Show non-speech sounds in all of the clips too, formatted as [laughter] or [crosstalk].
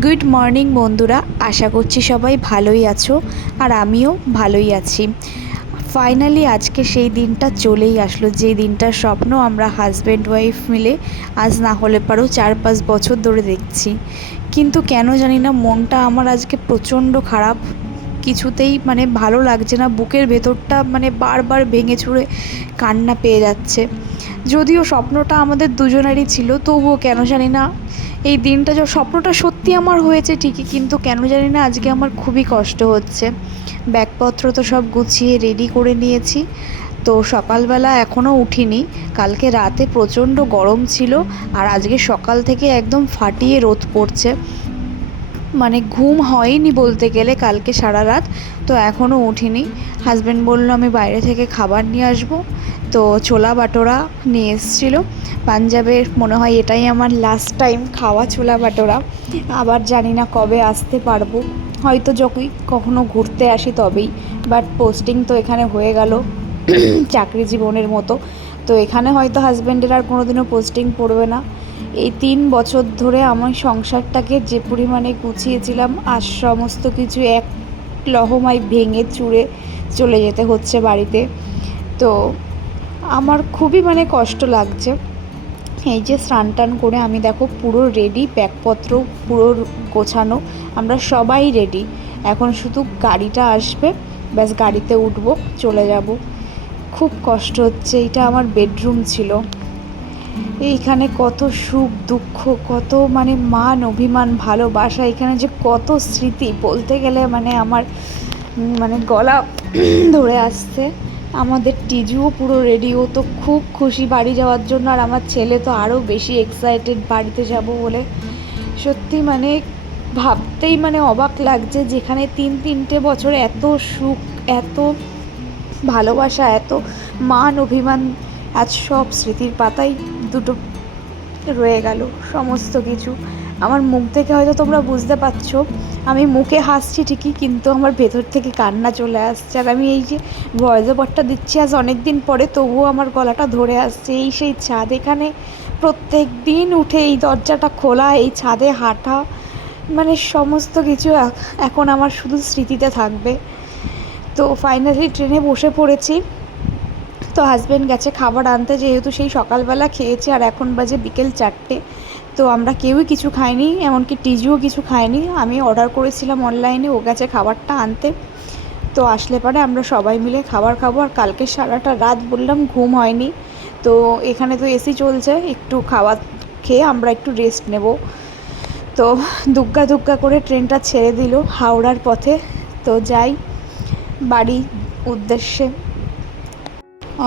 Good morning বন্ধুরা। আশা করছি সবাই ভালোই আছো আর আমিও ভালোই আছি। ফাইনালি আজকে সেই দিনটা চলেই আসলো, যে দিনটার স্বপ্ন আমরা হাজব্যান্ড ওয়াইফ মিলে আজ না হলে পারো চার পাঁচ বছর ধরে দেখছি। কিন্তু কেন জানি না, মনটা আমার আজকে প্রচণ্ড খারাপ। কিছুতেই মানে ভালো লাগছে না, বুকের ভেতরটা মানে বারবার ভেঙে চুড়ে কান্না পেয়ে যাচ্ছে। যদিও স্বপ্নটা আমাদের দুজনেরই ছিল, তবুও কেন জানি না এই দিনটা যে স্বপ্নটা সত্যি আমার হয়েছে ঠিকই, কিন্তু কেন জানি না আজকে আমার খুবই কষ্ট হচ্ছে। ব্যাগপত্র তো সব গুছিয়ে রেডি করে নিয়েছি। তো সকালবেলা এখনও উঠিনি। কালকে রাতে প্রচণ্ড গরম ছিল আর আজকে সকাল থেকে একদম ফাটিয়ে রোদ পড়ছে। মানে ঘুম হয়নি বলতে গেলে কালকে সারা রাত, তো এখনও উঠিনি। হাজব্যান্ড বলল, আমি বাইরে থেকে খাবার নিয়ে আসব। তো ছোলা বাটোরা নিয়ে এসেছিল। পাঞ্জাবের মনে হয় এটাই আমার লাস্ট টাইম খাওয়া ছোলা বাটোরা। আবার জানি না কবে আসতে পারব। হয়তো যখনই কখনো ঘুরতে আসি তবেই। বাট পোস্টিং তো এখানে হয়ে গেল [clears throat] চাকরি জীবনের মতো। তো এখানে হয়তো হাজব্যান্ডের আর কোনো দিনও পোস্টিং পড়বে না। এই তিন বছর ধরে আমার সংসারটাকে যে পরিমাণে গুছিয়েছিলাম, আর সমস্ত কিছু এক লহমায় ভেঙে চুড়ে চলে যেতে হচ্ছে বাড়িতে। তো আমার খুবই মানে কষ্ট লাগছে। এই যে স্নান টান করে আমি দেখো পুরো রেডি ব্যাগপত্র পুরো গোছানো, আমরা সবাই রেডি এখন শুধু গাড়িটা আসবে, ব্যাস গাড়িতে উঠব, চলে যাব। খুব কষ্ট হচ্ছে, এটা আমার বেডরুম ছিল। এইখানে কত সুখ, দুঃখ, কত মানে মান, অভিমান, ভালোবাসা, এখানে যে কত স্মৃতি বলতে গেলে মানে আমার মানে গলা ধরে আসছে। আমাদের টিজুও পুরো রেডি ও তো খুব খুশি বাড়ি যাওয়ার জন্য, আর আমার ছেলে তো আরও বেশি এক্সাইটেড বাড়িতে যাব বলে। সত্যি মানে ভাবতেই মানে অবাক লাগছে যেখানে তিন তিনটে বছর এত সুখ, এত ভালোবাসা, এত মান, অভিমান, আজ সব স্মৃতির পাতায় দুটো রয়ে গেল, সমস্ত কিছু। আমার মুখ দেখে হয়তো তোমরা বুঝতে পারছ, আমি মুখে হাসছি ঠিকই, কিন্তু আমার ভেতর থেকে কান্না চলে আসছে। আর আমি এই যে ভয়েস ওভারটা দিচ্ছি আজ অনেক দিন পরে, তবুও আমার গলাটা ধরে আসছে। এই সেই ছাদ এখানে প্রত্যেক দিন উঠে এই দরজাটা খোলা, এই ছাদে হাঁটা মানে সমস্ত কিছু এখন আমার শুধু স্মৃতিতে থাকবে। তো ফাইনালি ট্রেনে বসে পড়েছি। তো হাজব্যান্ড গেছে খাবার আনতে, যেহেতু সেই সকালবেলা খেয়েছে, আর এখন বাজে বিকেল চারটে। তো আমরা কেউই কিছু খাইনি, এমনকি টিজুও কিছু খায়নি। আমি অর্ডার করেছিলাম অনলাইনে ও গেছে খাবারটা আনতে। তো আসলে পরে আমরা সবাই মিলে খাবার খাব, আর কালকে সারাটা রাত বললাম ঘুম হয়নি। তো এখানে তো এসি চলছে, একটু খাওয়া খেয়ে আমরা একটু রেস্ট নেব। তো দুগ্গা দুগ্গা করে ট্রেনটা ছেড়ে দিল হাওড়ার পথে। তো যাই, বাড়ি উদ্দেশ্যে।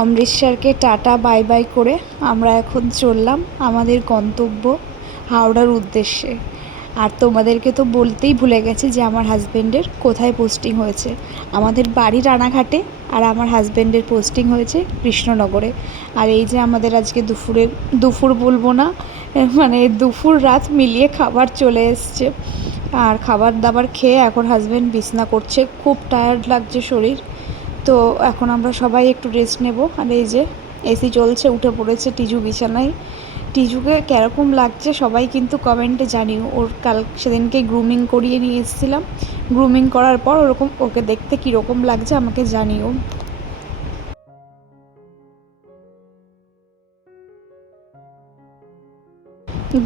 অমৃতসরকে টাটা, বাই বাই করে আমরা এখন চললাম আমাদের গন্তব্য। হাওড়ার উদ্দেশ্যে। আর তোমাদেরকে তো বলতেই ভুলে গেছি যে আমার হাজব্যান্ডের কোথায় পোস্টিং হয়েছে। আমাদের বাড়ি রানাঘাটে আর আমার হাজব্যান্ডের পোস্টিং হয়েছে কৃষ্ণনগরে। আর এই যে আমাদের আজকে দুপুরের দুপুর বলব না মানে দুপুর রাত মিলিয়ে খাবার চলে এসছে। আর খাবার দাবার খেয়ে এখন হাজব্যান্ড বিছনা করছে, খুব টায়ার্ড লাগছে শরীর। তো এখন আমরা সবাই একটু রেস্ট নেব। আর এই যে এসি চলছে, উঠে পড়েছে, টিজু বিছানায়। টিজুকে কীরকম লাগছে সবাই কিন্তু কমেন্টে জানিও। ওর কাল সেদিনকে গ্রুমিং করিয়ে নিয়ে এসেছিলাম। গ্রুমিং করার পর ওরকম ওকে দেখতে কীরকম লাগছে আমাকে জানিও।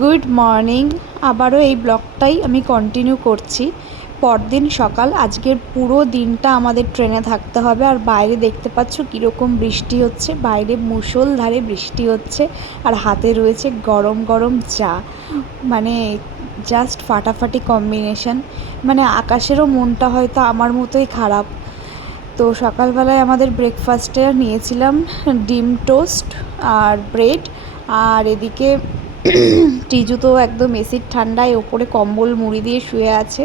গুড মর্নিং আবারও এই ব্লগটাই আমি কন্টিনিউ করছি। পরদিন সকাল আজকের পুরো দিনটা আমাদের ট্রেনে থাকতে হবে। আর বাইরে দেখতে পাচ্ছ কীরকম বৃষ্টি হচ্ছে। বাইরে মুষলধারে বৃষ্টি হচ্ছে আর হাতে রয়েছে গরম গরম চা। মানে জাস্ট ফাটাফাটি কম্বিনেশন মানে আকাশেরও মনটা হয়তো আমার মতোই খারাপ। তো সকালবেলায় আমাদের ব্রেকফাস্টে নিয়েছিলাম ডিম টোস্ট আর ব্রেড। আর এদিকে [coughs] টিজু তো একদম এসির ঠান্ডায় ওপরে কম্বল মুড়ি দিয়ে শুয়ে আছে।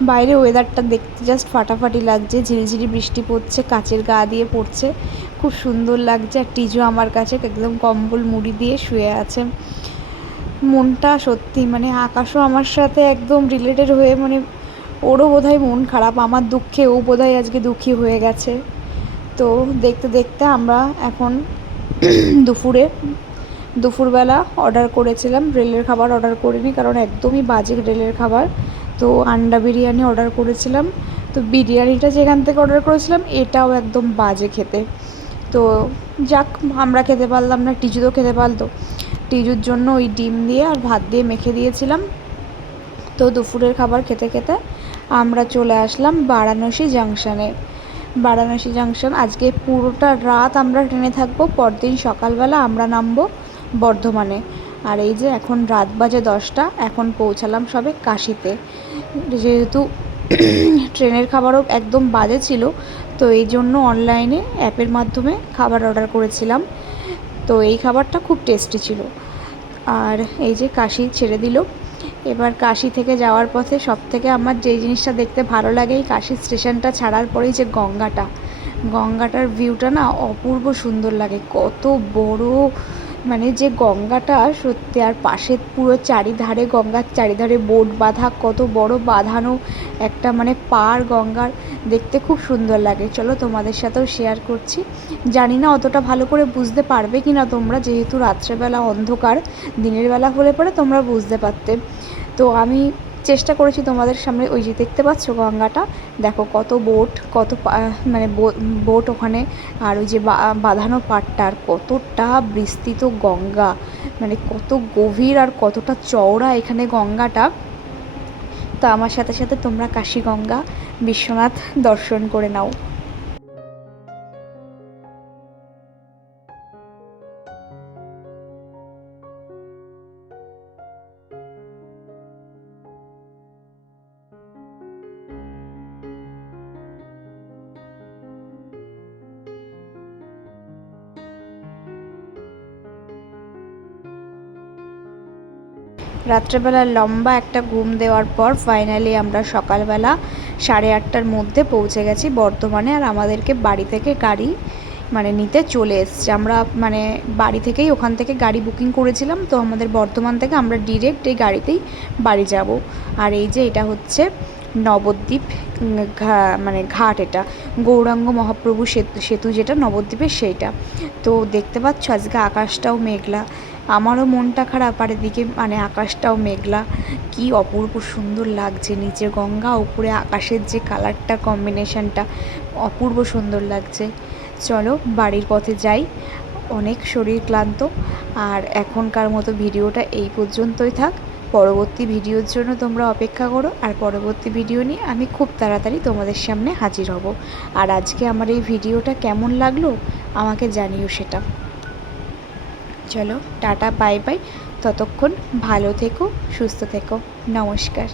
বাইরে ওয়েদারটা দেখতে জাস্ট ফাটাফাটি লাগছে, ঝিরিঝিরি বৃষ্টি পড়ছে, কাচের গা দিয়ে পড়ছে, খুব সুন্দর লাগছে, আর টিজু আমার কাছে একদম কম্বল মুড়ি দিয়ে শুয়ে আছে। মনটা সত্যি মানে আকাশও আমার সাথে একদম রিলেটেড হয়ে মানে ওরও বোধহয় মন খারাপ, আমার দুঃখে ও বোধহয় আজকে দুঃখী হয়ে গেছে। তো দেখতে দেখতে আমরা এখন [coughs] দুপুরে, দুপুরবেলা অর্ডার করেছিলাম, রেলের খাবার অর্ডার করিনি, কারণ একদমই বাজে রেলের খাবার। তো আন্ডা বিরিয়ানি অর্ডার করেছিলাম। তো বিরিয়ানিটা যেখান থেকে অর্ডার করেছিলাম, এটাও একদম বাজে খেতে। তো যাক, আমরা খেতে পারলাম না টিজু তো খেতে পারতো টিজুর জন্য ওই ডিম দিয়ে আর ভাত দিয়ে মেখে দিয়েছিলাম। তো দুপুরের খাবার খেতে খেতে আমরা চলে আসলাম বারাণসী জাংশনে বারাণসী জাংশন আজকে পুরোটা রাত আমরা ট্রেনে থাকব, পরদিন সকালবেলা আমরা নামবো বর্ধমানে। আর এই যে এখন রাত বাজে দশটা, এখন পৌঁছালাম সবে কাশিতে। যেহেতু ট্রেনের খাবারও একদম বাজে ছিল, তো এই জন্য অনলাইনে অ্যাপের মাধ্যমে খাবার অর্ডার করেছিলাম। তো এই খাবারটা খুব টেস্টি ছিল। আর এই যে কাশি ছেড়ে দিল। এবার কাশি থেকে যাওয়ার পথে সব থেকে আমার যেই জিনিসটা দেখতে ভালো লাগে, এই কাশি স্টেশনটা ছাড়ার পরেই যে গঙ্গাটা। গঙ্গাটার ভিউটা না অপূর্ব সুন্দর লাগে, কত বড় মানে যে গঙ্গাটা সত্যি আর পাশে পুরো চারিধারে গঙ্গার চারিধারে বোট বাঁধা, কত বড় বাঁধানো একটা মানে পার গঙ্গার, দেখতে খুব সুন্দর লাগে। চলো তোমাদের সাথেও শেয়ার করছি। জানি না অতটা ভালো করে বুঝতে পারবে কি না তোমরা, যেহেতু রাত্রেবেলা অন্ধকার, দিনের বেলা হলে পরে তোমরা বুঝতে পারতে। তো আমি চেষ্টা করেছি তোমাদের সামনে ওই যে দেখতে পাচ্ছ গঙ্গাটা? দেখো কত বোট, কত মানে বোট ওখানে। আর ওই যে বাঁধানো পাটটা আর কতটা বিস্তৃত গঙ্গা। মানে কত গভীর আর কতটা চওড়া এখানে গঙ্গাটা। তো আমার সাথে সাথে তোমরা কাশী গঙ্গা বিশ্বনাথ দর্শন করে নাও। রাত্রেবেলা লম্বা একটা ঘুম দেওয়ার পর ফাইনালি আমরা সকালবেলা সাড়ে আটটার মধ্যে পৌঁছে গেছি বর্ধমানে আর আমাদেরকে বাড়ি থেকে গাড়ি মানে নিতে চলে এসছে। আমরা মানে বাড়ি থেকেই ওখান থেকে গাড়ি বুকিং করেছিলাম, তো আমাদের বর্ধমান থেকে আমরা ডিরেক্ট এই গাড়িতেই বাড়ি যাব। আর এই যে এটা হচ্ছে নবদ্বীপ ঘা মানে ঘাট এটা। গৌরাঙ্গ মহাপ্রভু সেতু সেতু যেটা, নবদ্বীপের সেইটা। তো দেখতে পাচ্ছ, আজকে আকাশটাও মেঘলা। আমারও মনটা খারাপ, আর এদিকে মানে আকাশটাও মেঘলা। কি অপূর্ব সুন্দর লাগছে, নিচে গঙ্গা, উপরে আকাশের যে কালারটা কম্বিনেশনটা অপূর্ব সুন্দর লাগছে। চলো, বাড়ির পথে যাই। অনেক শরীর ক্লান্ত। আর এখনকার মতো ভিডিওটা এই পর্যন্তই থাক। পরবর্তী ভিডিওর জন্য তোমরা অপেক্ষা করো, আর পরবর্তী ভিডিও নিয়ে আমি খুব তাড়াতাড়ি তোমাদের সামনে হাজির হব। আর আজকে আমার এই ভিডিওটা কেমন লাগল আমাকে জানিও সেটা। চলো, টাটা, বাই বাই। ততক্ষণ ভালো থেকো, সুস্থ থেকো। নমস্কার।